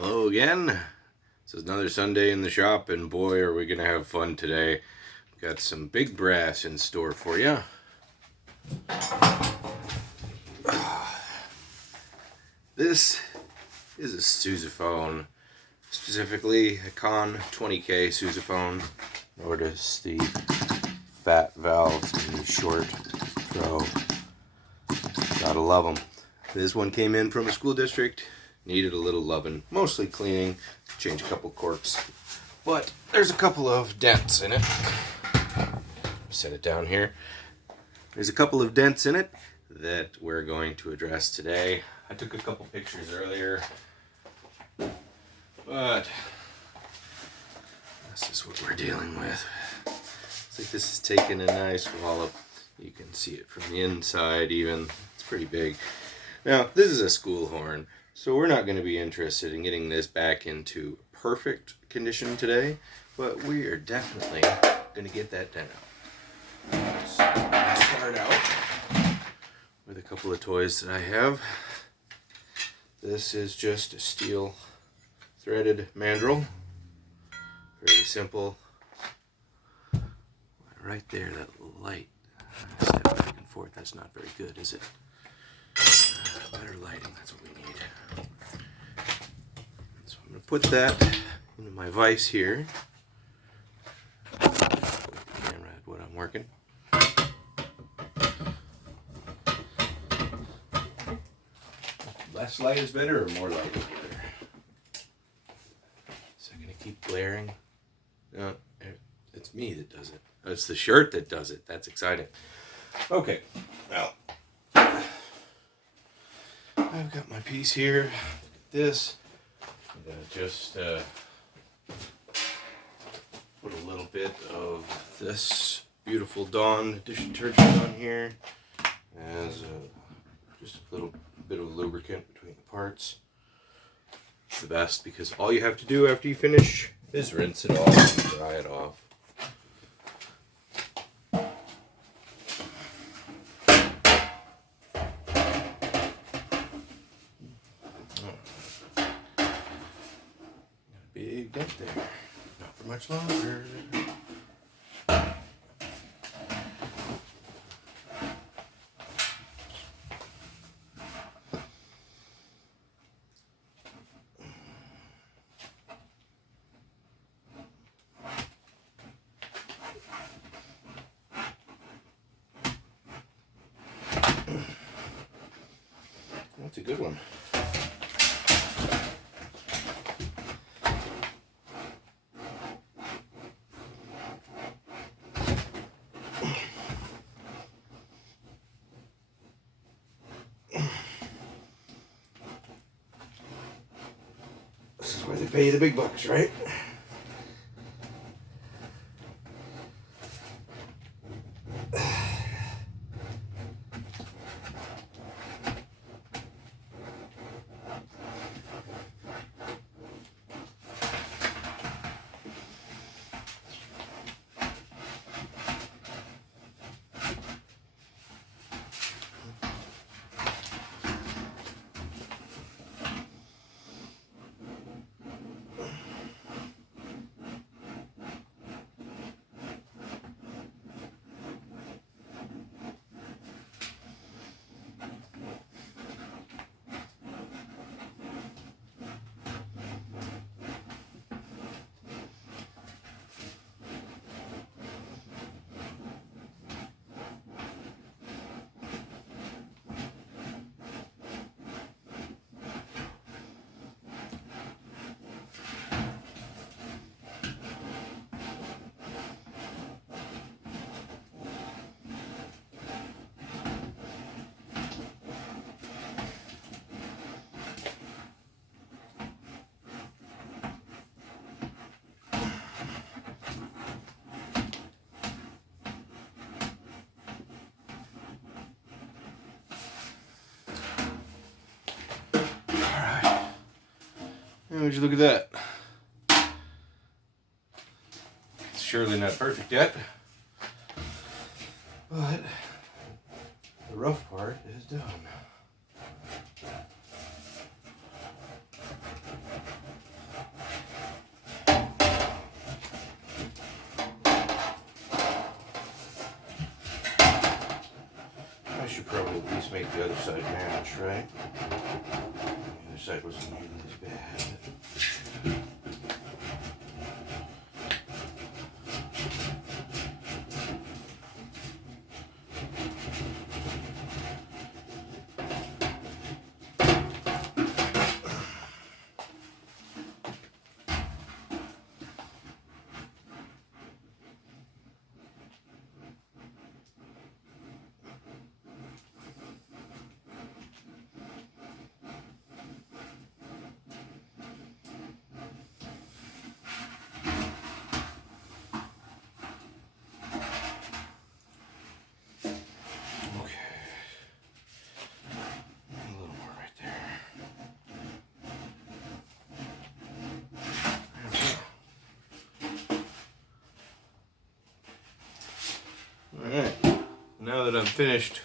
Hello again. This is another Sunday in the shop, and boy, are we going to have fun today. We've got some big brass in store for you. This is a sousaphone, specifically a Con 20K sousaphone. Notice the fat valves and the short throw. Gotta love them. This one came in from a school district. Needed a little loving, mostly cleaning, change a couple corks, but there's a couple of dents in it. Set it down here. There's a couple of dents in it that we're going to address today. I took a couple pictures earlier, but this is what we're dealing with. It's like this is taking a nice wallop. You can see it from the inside even. It's pretty big. Now, this is a school horn. So we're not going to be interested in getting this back into perfect condition today, but we are definitely going to get that dent out. So I'll start out with a couple of toys that I have. This is just a steel threaded mandrel. Very simple. Right there, that light. Step back and forth. That's not very good, is it? Better lighting, that's what we need. So I'm going to put that into my vise here. Point the camera at what I'm working. Less light is better or more light is better? Is it going to keep glaring? No, it's me that does it. Oh, it's the shirt that does it. That's exciting. Okay, well, I've got my piece here. Look at this. I'm going to just put a little bit of this beautiful Dawn dish detergent on here as just a little bit of lubricant between the parts. It's the best because all you have to do after you finish is rinse it off and dry it off. Big dent there. Not for much longer. That's a good one. This is where they pay you the big bucks, right? Would you look at that? It's surely not perfect yet, but the rough part is done. least make the other side match, right? The other side wasn't nearly as bad. Alright, now that I'm finished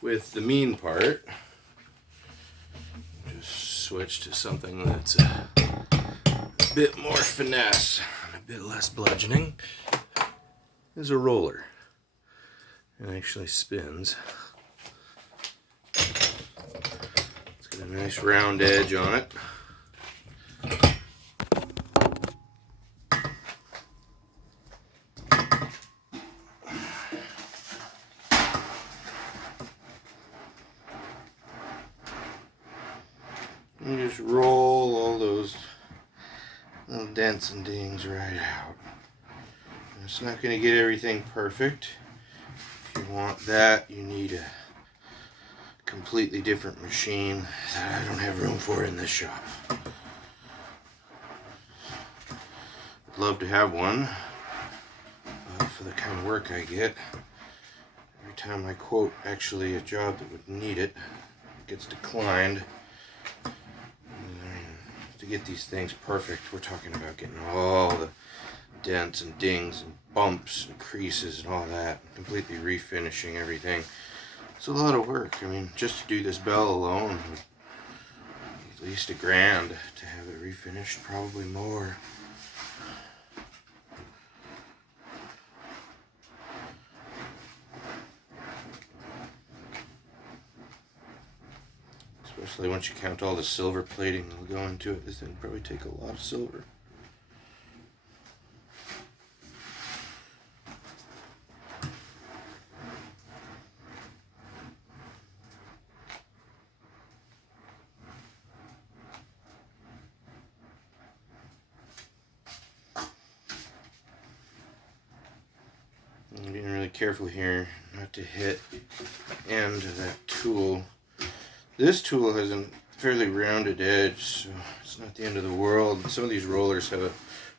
with the mean part, just switch to something that's a bit more finesse and a bit less bludgeoning. There's a roller. It actually spins. It's got a nice round edge on it. You just roll all those little dents and dings right out. And it's not going to get everything perfect. If you want that, you need a completely different machine that I don't have room for in this shop. I'd love to have one, but for the kind of work I get, every time I quote actually a job that would need it, it gets declined. To get these things perfect, we're talking about getting all the dents and dings and bumps and creases and all that, completely refinishing everything. It's a lot of work. I mean, just to do this bell alone would be at least $1,000 to have it refinished, probably more. Especially once you count all the silver plating that will go into it, this thing will probably take a lot of silver. I'm being really careful here not to hit the end of that tool. This tool has a fairly rounded edge, so it's not the end of the world. Some of these rollers have a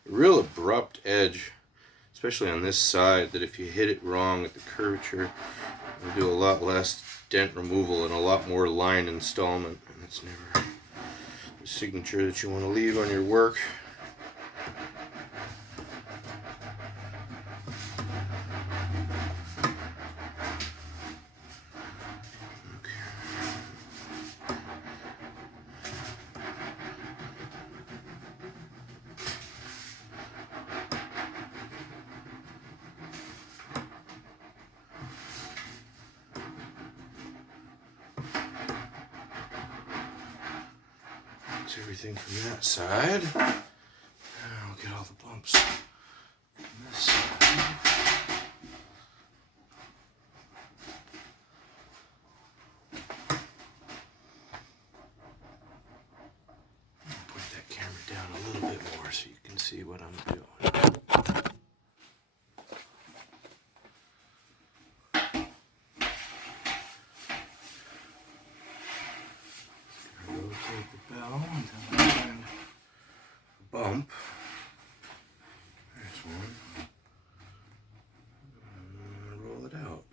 real abrupt edge, especially on this side, that if you hit it wrong at the curvature, it'll do a lot less dent removal and a lot more line installment. And it's never the signature that you want to leave on your work. Everything from that side. Now we'll get all the bumps from this side. I'll point that camera down a little bit more so you can see what I'm doing. Rotate the bell until I find a bump. There's one. And roll it out.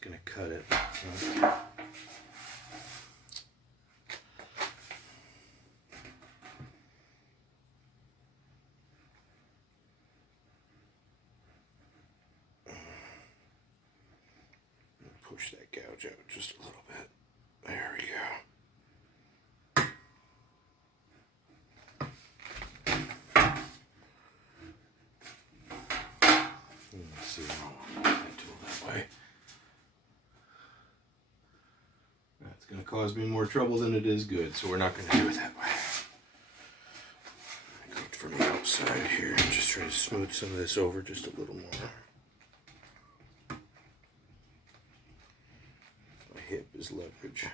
just going to cut it. Push that gouge out just a little bit. There we go. Let's see, I don't want that tool that way. That's going to cause me more trouble than it is good, so we're not going to do it that way. I go from the outside here and just try to smooth some of this over just a little more. My hip is leverage.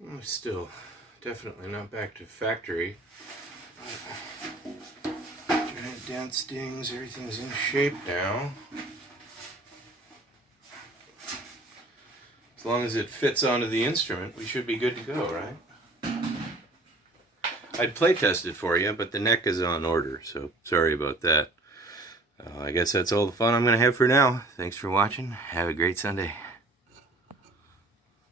Well, still definitely not back to factory. Giant dent stings, everything's in shape now. As long as it fits onto the instrument, we should be good to go, right? I'd play test it for you, but the neck is on order, so sorry about that. I guess that's all the fun I'm going to have for now. Thanks for watching. Have a great Sunday.